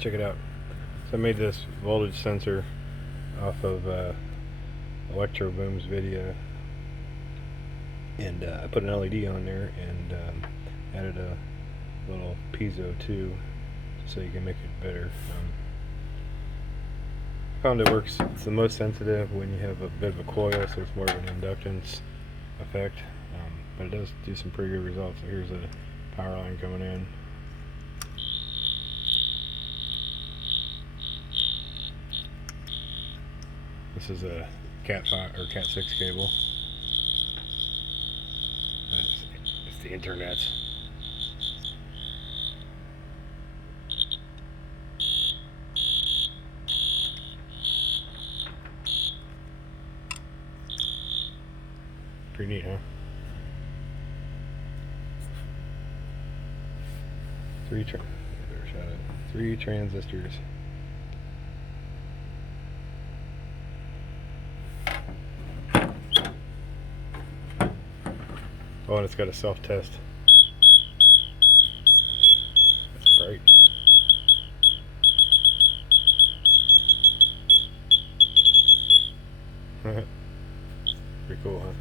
check it out. So I made this voltage sensor off of Electro Boom's video, and I put an LED on there and added a little piezo too, so you can make it better. I found it works. It's the most sensitive when you have a bit of a coil, so it's more of an inductance effect, but it does do some pretty good results. So here's a power line coming in. This is a Cat 5 or Cat 6 cable. It's the internet. Pretty neat, huh? Three transistors. Oh, and it's got a self-test. That's bright. Pretty cool, huh?